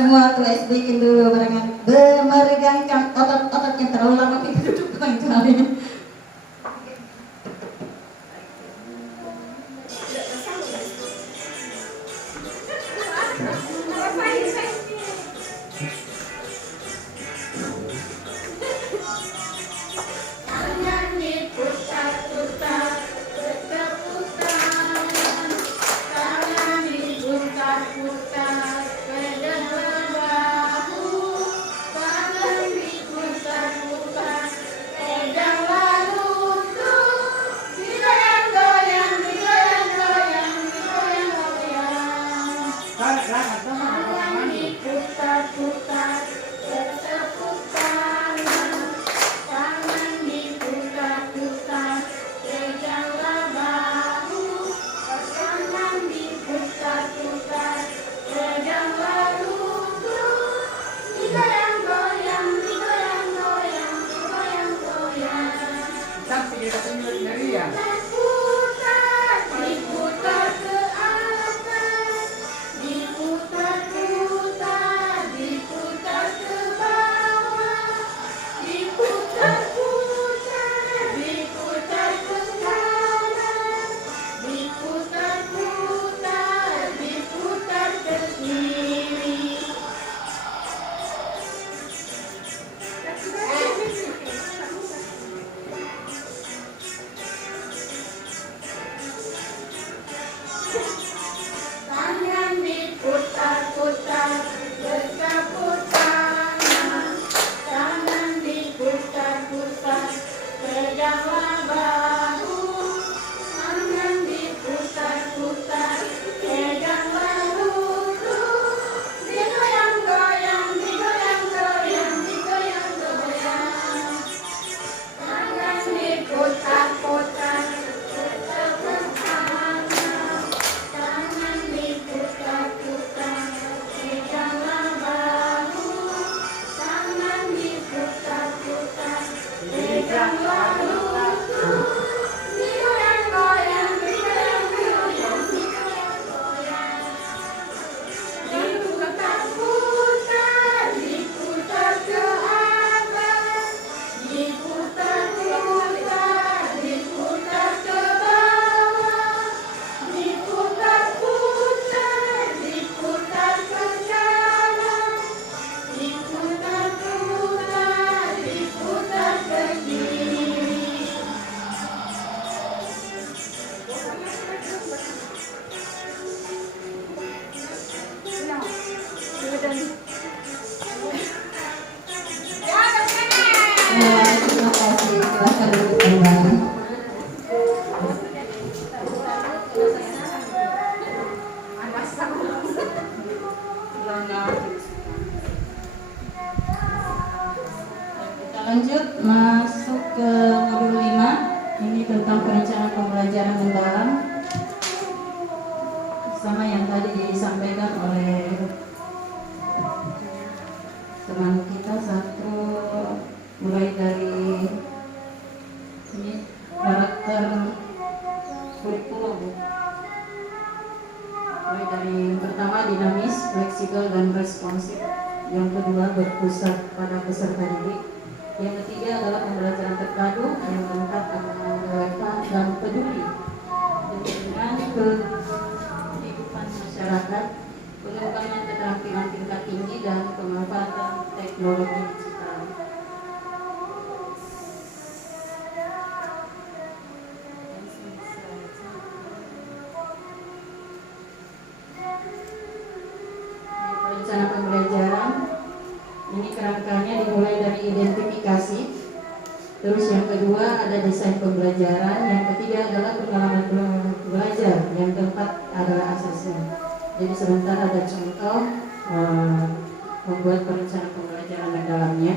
semua tuh SBY dulu barengan meregangkan otot-otot yang terlalu lama kita duduk kali. Terima kasih, silakan duduk kembali. Kita lanjut masuk ke modul 5. Ini tentang perencanaan pembelajaran mendalam, sama yang tadi disampaikan oleh teman kita satu, mulai dari ini karakter kurikulum, mulai dari yang pertama dinamis, fleksibel dan responsif, yang kedua berpusat pada peserta didik, yang ketiga adalah pembelajaran terpadu, yang keempat adalah relevan dan peduli dengan kehidupan masyarakat, pengembangan keterampilan tingkat tinggi dan pemanfaatan teknologi digital. Rencana pembelajaran ini kerangkanya dimulai dari identifikasi, terus yang kedua ada desain pembelajaran, yang ketiga adalah pengalaman belajar, yang keempat adalah asesmen. Jadi sebentar ada contoh membuat perencanaan pembelajaran dalamnya.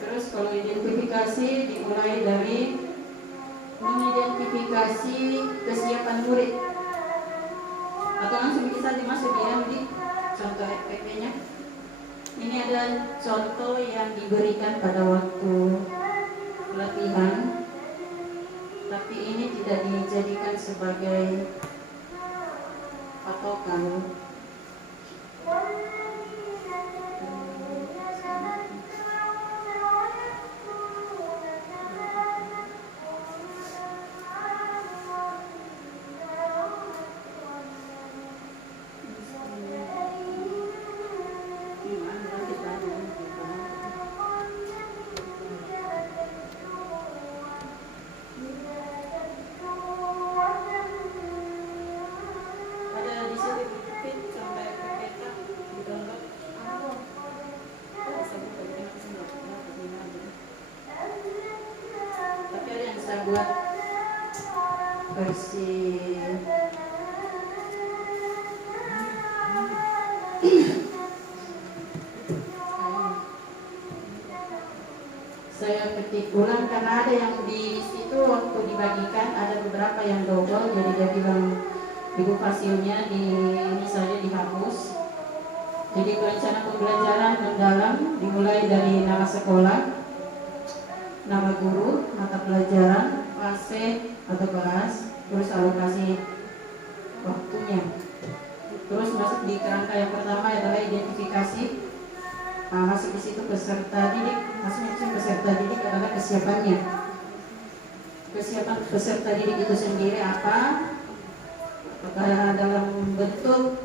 Terus kalau identifikasi dimulai dari mengidentifikasi kesiapan murid, atau langsung bisa dimasuk di contoh FPP-nya. Ini ada contoh yang diberikan pada waktu pelatihan, tapi ini tidak dijadikan sebagai patokan. versi saya ketik ulang karena ada yang di situ waktu dibagikan ada beberapa yang double, jadi dia bilang ibu hasilnya di ini saja dihapus. Jadi rencana pembelajaran mendalam dimulai dari nama sekolah, nama guru, mata pelajaran, fase atau kelas, terus alokasi waktunya. Terus masuk di kerangka yang pertama adalah identifikasi. Masuk di situ peserta didik. Maksudnya peserta didik adalah kesiapannya. Kesiapan peserta didik itu sendiri apa? Apakah dalam bentuk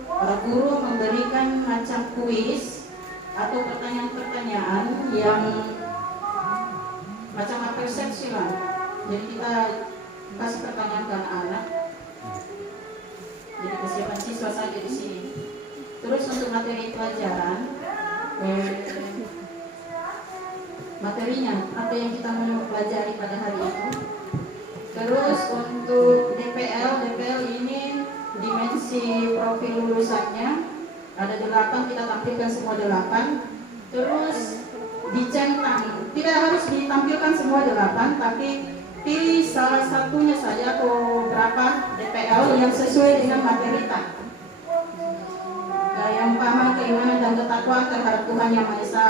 guru memberikan macam kuis atau pertanyaan-pertanyaan yang macam persepsi lah. Jadi kita kasih pertanyaan ke anak-anak. Jadi kesiapan siswa saja di sini. Terus untuk materi pelajaran, materinya apa yang kita mau pelajari pada hari itu. Terus untuk DPL ini dimensi profil lulusannya ada 8, kita tampilkan semua 8. Terus dicentang, tidak harus ditampilkan semua 8, tapi pilih salah satunya saja atau berapa DPL yang sesuai dengan materi tak. Yang pertama keimanan dan ketakwaan terhadap Tuhan Yang Maha Esa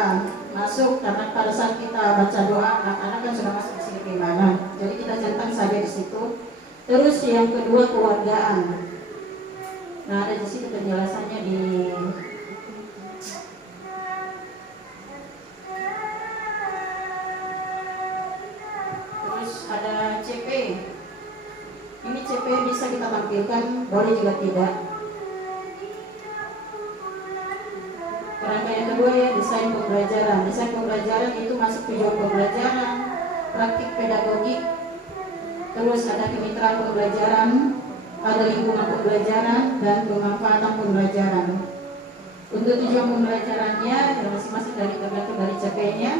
masuk, karena pada saat kita baca doa anak-anak kan sudah masuk di sini keimanan, jadi kita centang saja di situ. Terus yang kedua keluargaan. Nah ada di situ penjelasannya di terus ada CP. Ini CP bisa kita tampilkan, boleh juga tidak. Kerangka yang kedua ya desain pembelajaran. Desain pembelajaran itu masuk tujuan pembelajaran, praktik pedagogik, terus ada kemitraan pembelajaran, ada lingkungan pembelajaran dan pemanfaatan pembelajaran. Untuk tujuan pembelajarannya ya masing-masing dari tergantung dari CP-nya.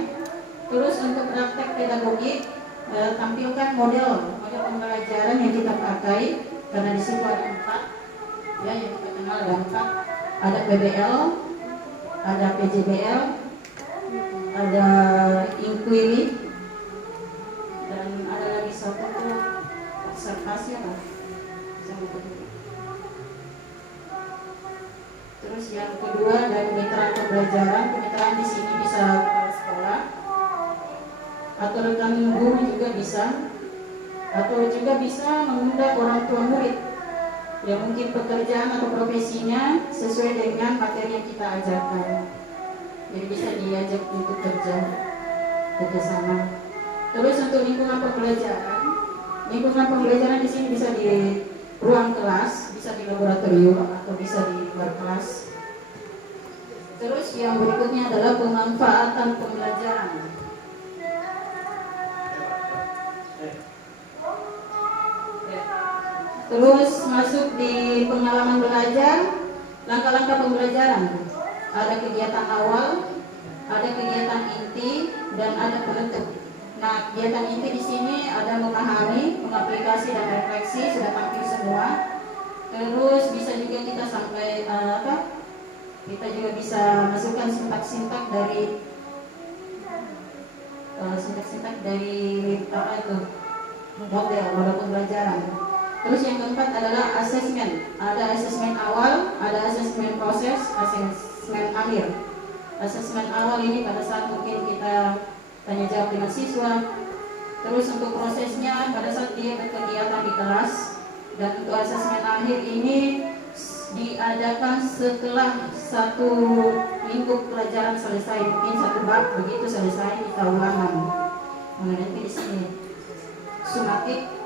Terus untuk praktek pedagogik tampilkan model pembelajaran yang kita pakai, karena di situ ada 4 ya yang kita kenal ada 4. Ada PBL, ada PJBL, ada inquiry, dan ada lagi satu tuh observasi apa? Terus yang kedua ada kemitraan pembelajaran. Kemitraan di sini bisa kepala sekolah atau rekan guru juga bisa, atau juga bisa mengundang orang tua murid yang mungkin pekerjaan atau profesinya sesuai dengan materi yang kita ajarkan. Jadi bisa diajak untuk kerjasama. Terus untuk lingkungan pembelajaran di sini bisa di ruang kelas, bisa di laboratorium atau bisa di luar kelas. Terus yang berikutnya adalah pemanfaatan pembelajaran. Terus masuk di pengalaman belajar, langkah-langkah pembelajaran. Ada kegiatan awal, ada kegiatan inti, dan ada penutup. Nah, kegiatan inti di sini ada memahami, mengaplikasi dan refleksi, sudah tampil semua. Terus bisa juga kita sampai kita juga bisa masukkan sintak-sintak dari model pembelajaran. Terus yang keempat adalah asesmen. Ada asesmen awal, ada asesmen proses, asesmen akhir. Asesmen awal ini pada saat mungkin kita tanya jawab dengan siswa. Terus untuk prosesnya pada saat dia berkegiatan di kelas. Dan untuk asesmen akhir ini diadakan setelah 1 minggu pelajaran selesai, mungkin 1 bab begitu selesai kita ulangan. Nanti di sini sumatif,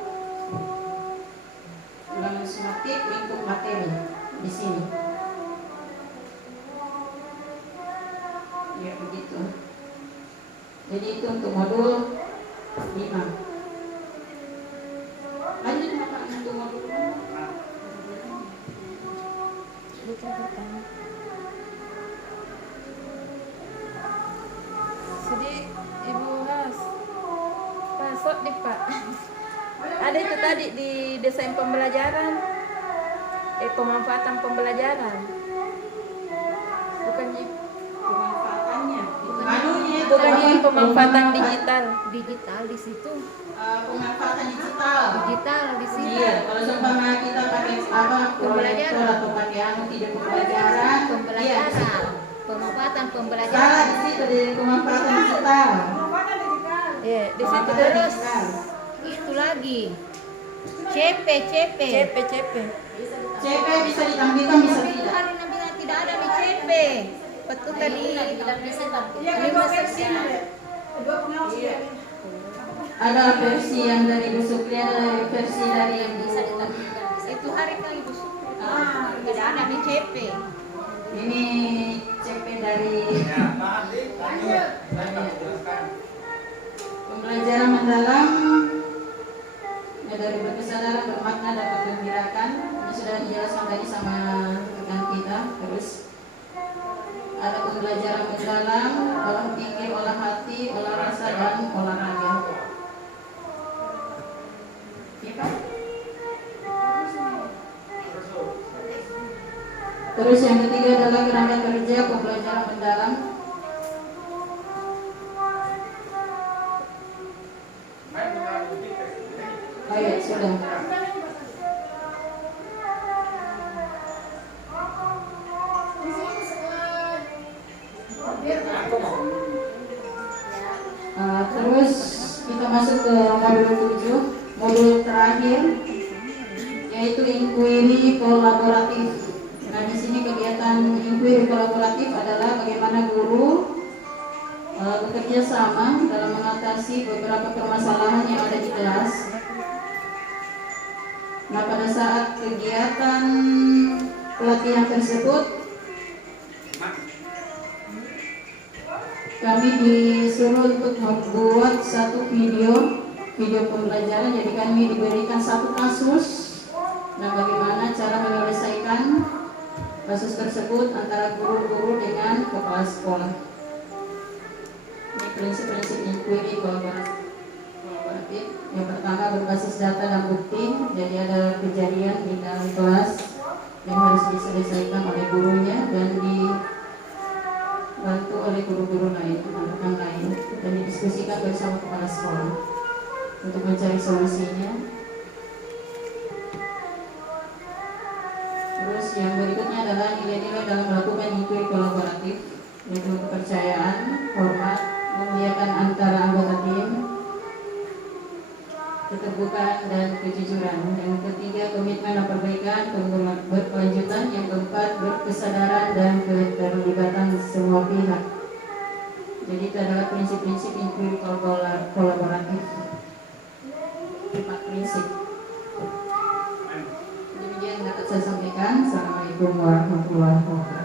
ulangan sumatif, lingkup materi di sini. Ya begitu. Jadi itu untuk modul 5. Lanjut Bapak untuk modul 5. Jadi Ibu Has, pasok nih Pak. Ada itu tadi di desain pembelajaran, pemanfaatan pembelajaran, bukannya Pemanfaatannya. bukannya pemanfaatan digital. Digital di situ. Pemanfaatan digital. Digital di situ. Iya, kalau seumpama kita pakai apa proyektor atau pakai video pembelajaran, iya, di situ. Pemanfaatan Salah pembelajaran. di situ di pemanfaatan digital. Iya, di situ Pemanfaatan terus digital. Itu lagi. CP. CP. CP bisa ditampilkan bisa Tapi itu tidak. hari Nabi tidak ada di CP. Betul tadi. Ada versi yang dari Bu Sukri, ada versi dari yang bisa Itu hari kan Ibu Sukri. Tidak ada di CP. ini CP dari pembelajaran mendalam ya, dari berkesadaran bermakna dapat menggembirakan. Ini sudah dijelaskan tadi sama rekan kita. Terus ada pembelajaran mendalam, olah pikir, olah hati, olah rasa dan olahraga. Ya, Pak? Terus yang ketiga adalah kerangka kerja pembelajaran mendalam. Oh iya, sudah. Terus kita masuk ke modul 7, modul terakhir yaitu inquiry kolaboratif. Nah, di sini kegiatan inquiry kolaboratif adalah bagaimana guru bekerja sama dalam mengatasi beberapa permasalahan yang ada di kelas. Nah, pada saat kegiatan pelatihan tersebut kami disuruh untuk membuat satu video pembelajaran. Jadi kami diberikan satu kasus. Nah, bagaimana cara menyelesaikan kasus tersebut antara guru-guru dengan kepala sekolah. Ini prinsip-prinsip inquiry kolaboratif. Yang pertama berbasis data dan bukti. Jadi ada kejadian di dalam kelas yang harus diselesaikan oleh gurunya dan dibantu oleh guru-guru lain, rekan lain, dan didiskusikan bersama kepala sekolah untuk mencari solusinya. Terus yang berikutnya adalah nilai-nilai dalam melakukan inquiry kolaboratif, yaitu kepercayaan, hormat, memuliakan antara anggota tim, keterbukaan dan kejujuran. Yang ketiga komitmen dan perbaikan, berkelanjutan. Yang keempat berkesadaran dan keterlibatan semua pihak. Jadi itu adalah prinsip-prinsip inquiry kolaboratif. 4 prinsip. Demikian dapat saya sampaikan. Assalamualaikum warahmatullahi wabarakatuh.